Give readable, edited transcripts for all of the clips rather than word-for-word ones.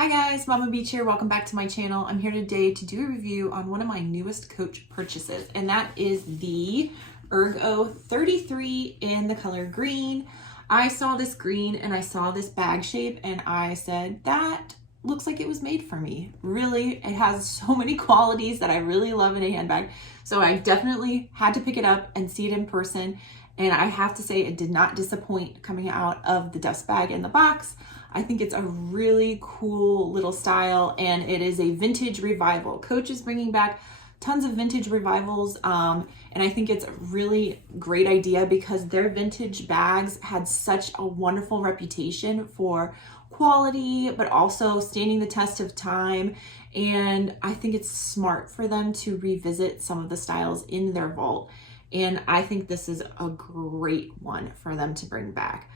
Hi guys, Mama Beach here. Welcome back to my channel. I'm here today to do a review on one of my newest Coach purchases, and that is the Ergo 33 in the color green. I saw this green and I saw this bag shape and I said, that looks like it was made for me. Really, it has so many qualities that I really love in a handbag. So I definitely had to pick it up and see it in person. And I have to say it did not disappoint coming out of the dust bag in the box. I think it's a really cool little style, and it is a vintage revival. Coach is bringing back tons of vintage revivals, and I think it's a really great idea because their vintage bags had such a wonderful reputation for quality, but also standing the test of time. And I think it's smart for them to revisit some of the styles in their vault. And I think this is a great one for them to bring back.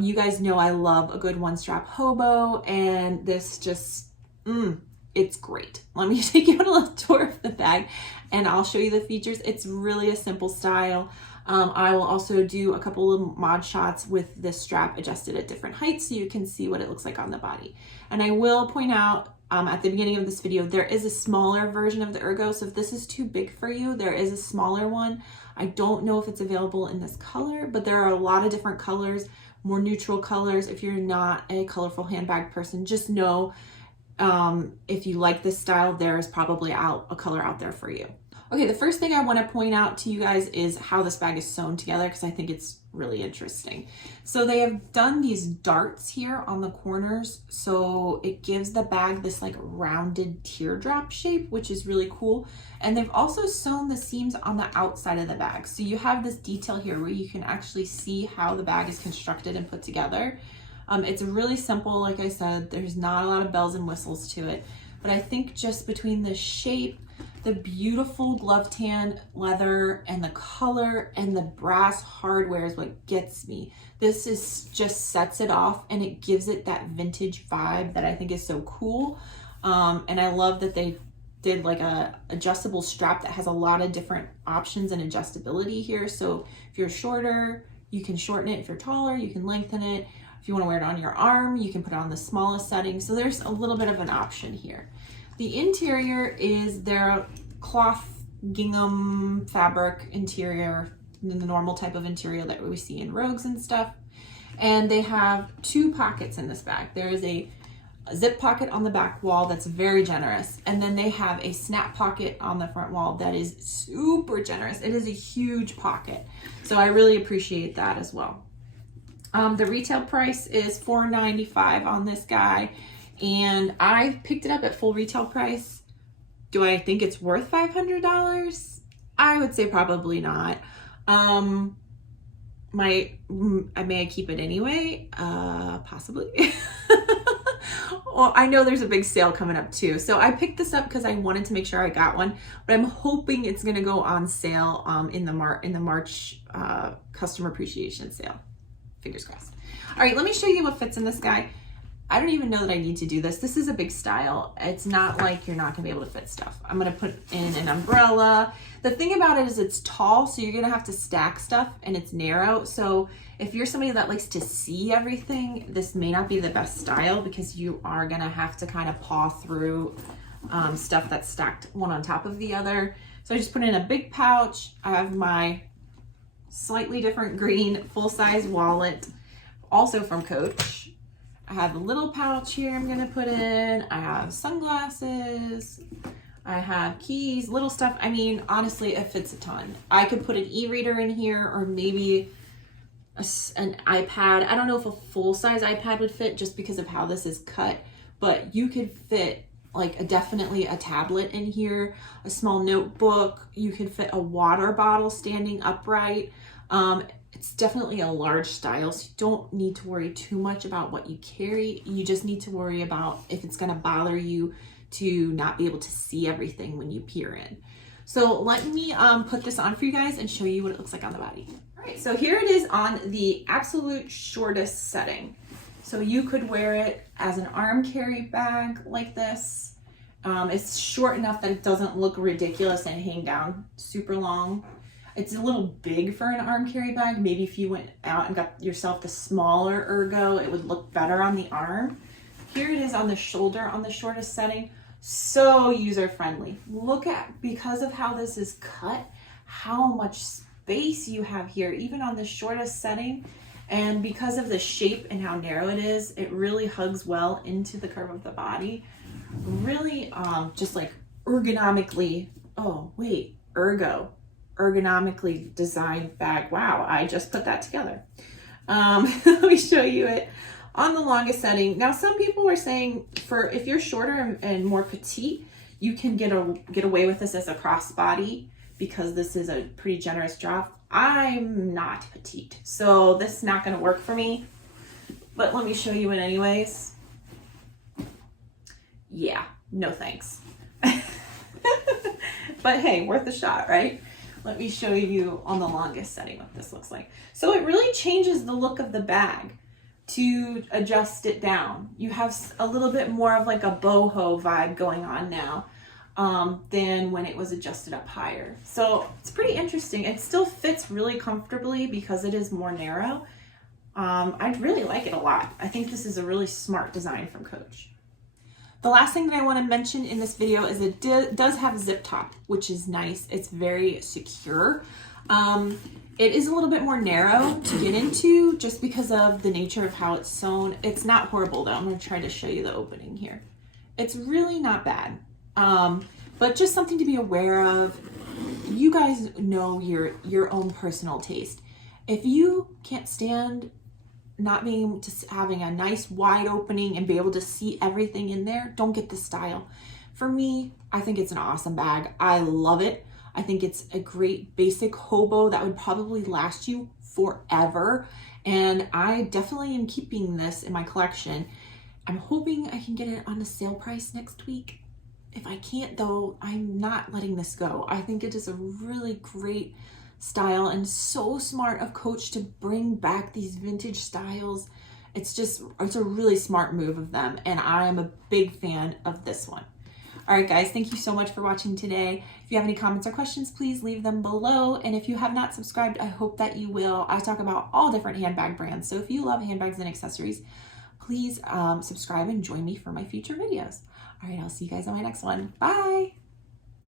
You guys know I love a good one-strap hobo, and this just, it's great. Let me take you on a little tour of the bag and I'll show you the features. It's really a simple style. I will also do a couple of mod shots with this strap adjusted at different heights so you can see what it looks like on the body. And I will point out at the beginning of this video, there is a smaller version of the Ergo. So if this is too big for you, there is a smaller one. I don't know if it's available in this color, but there are a lot of different colors, more neutral colors. If you're not a colorful handbag person, just know if you like this style, there is probably a color out there for you. Okay, the first thing I want to point out to you guys is how this bag is sewn together, because I think it's really interesting. So they have done these darts here on the corners, so it gives the bag this like rounded teardrop shape, which is really cool. And they've also sewn the seams on the outside of the bag. So you have this detail here where you can actually see how the bag is constructed and put together. It's really simple, like I said, there's not a lot of bells and whistles to it, but I think just between the shape, the beautiful glove tan leather, and the color and the brass hardware is what gets me. This is just sets it off, and it gives it that vintage vibe that I think is so cool. And I love that they did like a adjustable strap that has a lot of different options and adjustability here. So if you're shorter, you can shorten it. If you're taller, you can lengthen it. If you want to wear it on your arm, you can put it on the smallest setting. So there's a little bit of an option here. The interior is their cloth gingham fabric interior, the normal type of interior that we see in Rogues and stuff. And they have two pockets in this bag. There is a zip pocket on the back wall that's very generous. And then they have a snap pocket on the front wall that is super generous. It is a huge pocket. So I really appreciate that as well. The retail price is $4.95 on this guy, and I picked it up at full retail price. Do I think it's worth $500? I would say probably not. May I keep it anyway? Possibly. Well, I know there's a big sale coming up too. So I picked this up because I wanted to make sure I got one, but I'm hoping it's gonna go on sale in the March customer appreciation sale. Fingers crossed. All right, let me show you what fits in this guy. I don't even know that I need to do this. This is a big style. It's not like you're not gonna be able to fit stuff. I'm gonna put in an umbrella. The thing about it is it's tall, so you're gonna have to stack stuff, and it's narrow. So if you're somebody that likes to see everything, this may not be the best style because you are gonna have to kind of paw through stuff that's stacked one on top of the other. So I just put in a big pouch. I have my slightly different green full-size wallet, also from Coach. I have a little pouch here I'm gonna put in. I have sunglasses. I have keys, little stuff. I mean, honestly, it fits a ton. I could put an e-reader in here, or maybe an iPad. I don't know if a full-size iPad would fit just because of how this is cut, but you could fit like definitely a tablet in here, a small notebook. You can fit a water bottle standing upright. It's definitely a large style, so you don't need to worry too much about what you carry. You just need to worry about if it's gonna bother you to not be able to see everything when you peer in. So let me put this on for you guys and show you what it looks like on the body. All right, so here it is on the absolute shortest setting. So you could wear it as an arm carry bag like this. It's short enough that it doesn't look ridiculous and hang down super long. It's a little big for an arm carry bag. Maybe if you went out and got yourself the smaller Ergo, it would look better on the arm. Here it is on the shoulder on the shortest setting. So user-friendly. Look at, because of how this is cut, how much space you have here, even on the shortest setting. And because of the shape and how narrow it is, it really hugs well into the curve of the body. Really just like ergonomically, oh wait, Ergo, ergonomically designed bag. Wow, I just put that together. Let me show you it on the longest setting. Now, some people are saying for if you're shorter and more petite, you can get away with this as a crossbody because this is a pretty generous drop. I'm not petite, so this is not going to work for me, but let me show you it anyways. Yeah, no thanks. But hey, worth a shot, right? Let me show you on the longest setting what this looks like. So it really changes the look of the bag to adjust it down. You have a little bit more of like a boho vibe going on now than when it was adjusted up higher. So it's pretty interesting. It still fits really comfortably because it is more narrow. I really like it a lot. I think this is a really smart design from Coach. The last thing that I want to mention in this video is it does have a zip top, which is nice. It's very secure. It is a little bit more narrow to get into just because of the nature of how it's sewn. It's not horrible though. I'm going to try to show you the opening here. It's really not bad, but just something to be aware of. You guys know your own personal taste. If you can't stand not being able to having a nice wide opening and be able to see everything in there, don't get this style. For me, I think it's an awesome bag. I love it. I think it's a great basic hobo that would probably last you forever. And I definitely am keeping this in my collection. I'm hoping I can get it on a sale price next week. If I can't though, I'm not letting this go. I think it is a really great style and so smart of Coach to bring back these vintage styles. It's a really smart move of them, and I am a big fan of this one. All right, guys, thank you so much for watching today. If you have any comments or questions, please leave them below. And if you have not subscribed, I hope that you will. I talk about all different handbag brands. So if you love handbags and accessories, please subscribe and join me for my future videos. All right, I'll see you guys on my next one. Bye.